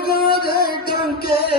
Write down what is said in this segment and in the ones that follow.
Good, don't care.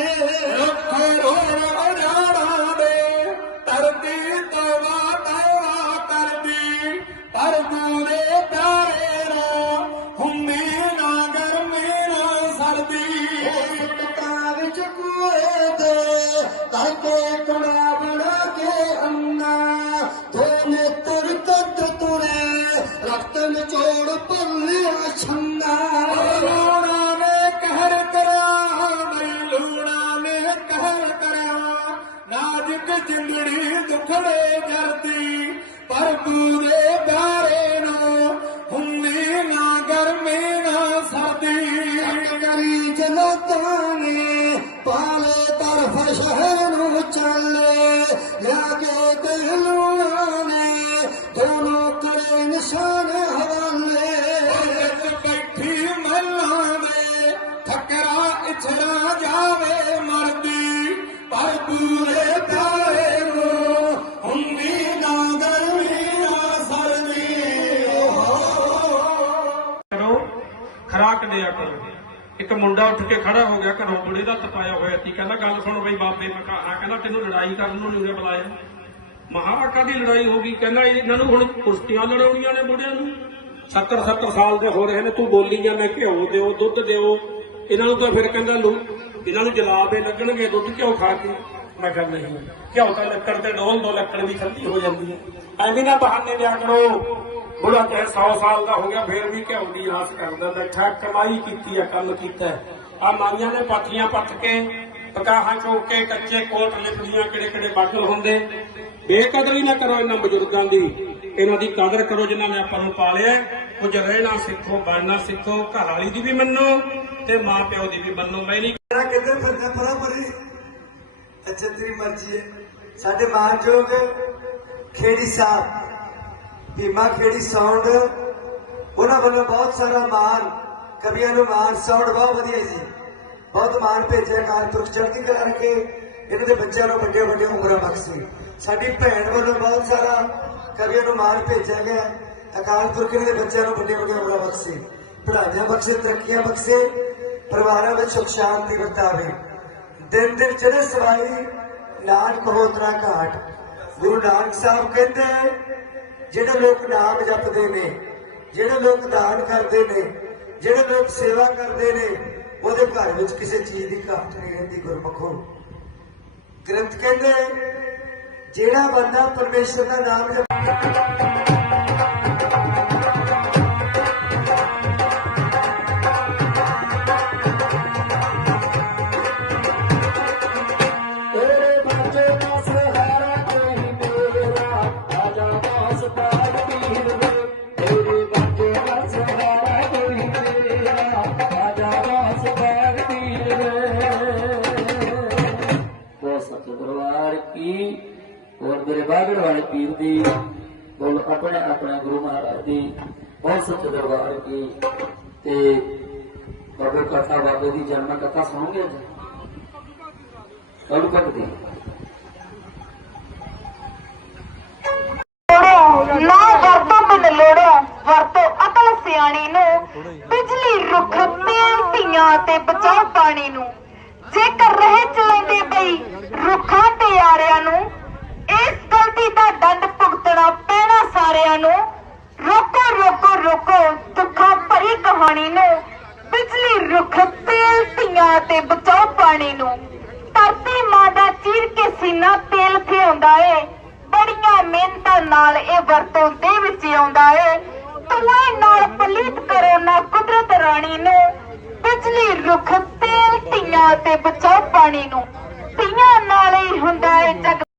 ਨੇ ਪਾਲੇ ਤਰਫ ਸ਼ਹਿਰ ਨੂੰ ਚੱਲੇ ਲਿਆ ਕੇ ਦਿਲੋਂ ਨੇ ਦੋਨੋਂ ਕਰੇ ਨਿਸ਼ਾਨ ਹਵਾਲੇ। ਵਿੱਚ ਬੈਠੀ ਮੱਲਾਂ ਦੇ ਠਕਰਾ ਇਛੜਾ ਜਾਵੇ ਮਰਦੀ। ਪਰ ਨੂੰ ਹੁੰਦੀ ਨਾ ਗਰਮੀ ਨਾ ਸਰਦੀ। ਕਰੋ ਖਰਾਕ ਦਿਆ ਕਰੋ। ਇੱਕ ਮੁੰਡਾ ਉੱਠ ਕੇ ਖੜਾ ਹੋ ਗਿਆ, ਘਰੋਂ ਬੁੜੇ ਦਾ ਤਪਾਇਆ ਹੋਇਆ ਸੀ। ਕਹਿੰਦਾ, ਗੱਲ ਸੁਣ ਬਈ ਬਾਬੇ, ਮੈਂ ਕਹਿੰਦਾ, ਤੈਨੂੰ ਲੜਾਈ ਕਰਨ ਨੂੰ ਨਹੀਂ ਬੁਲਾਇਆ। ਮਹਾਰਾਕਾ ਦੀ ਲੜਾਈ ਹੋ ਗਈ? ਕਹਿੰਦਾ ਇਹਨਾਂ ਨੂੰ ਹੁਣ ਕੁਸ਼ਤੀਆਂ ਲੜਾਉਣੀਆਂ ਨੇ ਬੁੜਿਆਂ ਨੂੰ। 70 70 ਸਾਲ ਦੇ ਹੋ ਰਹੇ ਨੇ, ਤੂੰ ਬੋਲੀ ਜਾਂ ਘਿਓ ਦਿਓ, ਦੁੱਧ ਦਿਓ। ਇਹਨਾਂ ਨੂੰ ਤਾਂ ਫਿਰ ਕਹਿੰਦਾ, ਲੂ, ਇਹਨਾਂ ਨੂੰ ਜਲਾਬੇ ਲੱਗਣਗੇ, ਦੁੱਧ ਘਿਓ ਖਾ ਕੇ। ਮੈਂ ਕਿਹਾ, ਨਹੀਂ, ਘਿਓ ਤਾਂ ਲੱਕੜ ਤੇ ਡੋਲ ਦੋ ਲੱਕੜ ਵੀ ਠੰਡੀ ਹੋ ਜਾਂਦੀ ਹੈ। ਐਵੇਂ ਨਾ ਬਹਾਨੇ ਦਿਆ ਕਰੋ। ਬੁੜਾ ਚਾਹੇ 100 ਸਾਲ ਦਾ ਹੋ ਗਿਆ, ਫੇਰ ਵੀ ਘਿਓ ਦੀ ਆਸ ਕਰਦਾ ਬੈਠਾ, ਕਮਾਈ ਕੀਤੀ ਆ, ਕੰਮ ਕੀਤਾ। ਆ ਮਾਈਆਂ ਨੇ ਪਾਥੀਆਂ ਪੱਟ ਕੇ, ਪਕਾਹਾਂ ਚੋਕ ਕੇ, ਕੱਚੇ ਕੋਟ ਲਿਪਦੀਆਂ ਕਿਹੜੇ ਕਿਹੜੇ ਬਾਟਲ ਹੁੰਦੇ। ਬੇਕਦਰੀ ਨਾ ਕਰੋ ਇਹਨਾਂ ਬਜ਼ੁਰਗਾਂ ਦੀ। ਇਹਨਾਂ ਦੀ ਕਦਰ ਕਰੋ ਜਿਨ੍ਹਾਂ ਨੇ ਆਪਾਂ ਨੂੰ ਪਾਲਿਆ ਕੁਝ ਰਹਿਣਾ ਸਿੱਖੋ, ਬਣਨਾ ਸਿੱਖੋ, ਘਰ ਵਾਲੀ ਦੀ ਵੀ ਮੰਨੋ ਤੇ ਮਾਂ ਪਿਓ ਦੀ ਵੀ ਮੰਨੋ। ਮੈਂ ਨਹੀਂ ਮੇਰਾ ਕਿੱਧਰ ਫਿਰਦਾ ਪਰਾ ਪਰੀ ਅੱਛਾ ਤੇਰੀ ਮਰਜ਼ੀ ਹੈ। ਸਾਡੇ ਮਾਨਯੋਗ ਖੇੜੀ ਸਾਹਿਬ, ਭੀਮਾ ਖੇੜੀ ਸਾਊਂਡ ਉਹਨਾਂ ਵੱਲੋਂ ਬਹੁਤ ਸਾਰਾ ਮਾਨ ਕਵੀਆਂ ਨੂੰ ਮਾਨ ਸਾਊਂਡ ਬਹੁਤ ਵਧੀਆ ਜੀ। ਬਹੁਤ ਮਾਨ ਭੇਜਿਆ ਕਾਰਪੁਰਖ ਚੜ੍ਹਦੀ ਕਲਾ ਕੇ ਇਹਨਾਂ ਦੇ ਬੱਚਿਆਂ ਨੂੰ ਵੱਡੇ ਵੱਡੇ ਉਮਰਾਂ ਬਖਸ਼ੇ। ਸਾਡੀ ਭੈਣ ਵੱਲੋਂ ਬਹੁਤ ਸਾਰਾ ਕਵੀਆਂ ਨੂੰ ਮਾਨ ਭੇਜਿਆ ਗਿਆ, ਅਕਾਲ ਪੁਰਖ ਇਹਨਾਂ ਦੇ ਬੱਚਿਆਂ ਨੂੰ ਵੱਡੇ ਵੱਡੇ ਉਮਰਾਂ ਬਖਸ਼ੇ। ਪੜ੍ਹਾਈਆਂ ਬਖਸ਼ੇ, ਤਰੱਕੀਆਂ ਬਖਸ਼ੇ, ਪਰਿਵਾਰਾਂ ਵਿੱਚ ਸੁਖ ਸ਼ਾਂਤੀ ਵਰਤਾਵੇ। ਦਿਨ ਦਿਨ ਚੜੇ ਸਵਾਈ, ਨਾਨਕ ਹੋਤਰਾ ਘਾਟ। ਗੁਰੂ ਨਾਨਕ ਸਾਹਿਬ ਕਹਿੰਦੇ ਜਿਹੜੇ ਲੋਕ ਨਾਮ ਜਪਦੇ ਨੇ, ਜਿਹੜੇ ਲੋਕ ਦਾਨ ਕਰਦੇ ਨੇ, ਜਿਹੜੇ ਲੋਕ ਸੇਵਾ ਕਰਦੇ ਨੇ, ਉਹਦੇ ਘਰ ਵਿੱਚ ਕਿਸੇ ਚੀਜ਼ ਦੀ ਘਾਟ ਨਹੀਂ ਰਹਿੰਦੀ ਗੁਰਮਖੋ। ਗ੍ਰੰਥ ਕਹਿੰਦੇ ਜਿਹੜਾ ਬੰਦਾ ਪਰਮੇਸ਼ਰ ਦਾ ਨਾਮ ਜਪ ਵਾਲੇ ਪੀਰ ਦੀ ਬੋਲ ਆਪਣੇ ਆਪਣੇ ਗੁਰੂ ਮਹਾਰਾਜ ਦੀ ਬੋਲ ਸਤਿ ਦਰਬਾਰ ਕੀ ਤੇ ਬਾਬੇ ਕਥਾ ਬਾਬੇ ਦੀ ਜਨਮ ਕਥਾ ਸੁਣੋਗੇ ਅੱਜ? ਕਦੋਂ ਤੱਕ ਦੀ? ਲੋੜੋ ਨਾ ਵਰਤੋ ਬਿਨ ਲੋੜੋ, ਵਰਤੋ ਅਕਲ ਸਿਆਣੀ ਨੂੰ, ਬਿਜਲੀ ਰੁੱਖ ਤੇਲ ਧੀਆਂ ਤੇ ਬਚਾਓ ਪਾਣੀ ਨੂੰ ਜੇਕਰ ਰਹੇ ਚਲਾਉਂਦੇ ਬਈ ਰੁੱਖਾਂ ਤੇ ਆਰਿਆਂ ਨੂੰ ਇਸ ਗਲਤੀ ਦਾ ਦੰਡ ਭੁਗਤਣਾ ਪੈਣਾ ਸਾਰਿਆਂ ਨੂੰ ਰੋਕੋ ਰੋਕੋ ਰੋਕੋ ਦੁੱਖਾਂ ਭਰੀ ਕਹਾਣੀ ਨੂੰ ਬਿਜਲੀ ਰੁੱਖ ਤੇਲ ਧੀਆਂ ਤੇ ਬਚਾਓ ਪਾਣੀ ਨੂੰ ਧਰਤੀ ਮਾਂ ਦਾ ਚੀਰ ਕੇ ਸੀਨਾ ਤੇਲ ਥਿਆਉਂਦਾ ਏ ਬੜੀਆਂ ਮਿਹਨਤਾਂ ਨਾਲ ਇਹ ਵਰਤੋਂ ਦੇ ਵਿੱਚ ਆਉਂਦਾ ਏ। ਧੂਏ ਨਾਲ ਪਲੀਤ ਕਰੋ ਨਾ ਕੁਦਰਤ ਰਾਣੀ ਨੂੰ। ਬਿਜਲੀ ਰੁੱਖ ਤੇਲ, ਧੀਆਂ ਤੇ ਬਚਾਓ ਪਾਣੀ ਨੂੰ। ਧੀਆਂ ਨਾਲ ਹੀ ਹੁੰਦਾ ਏ ਜਗ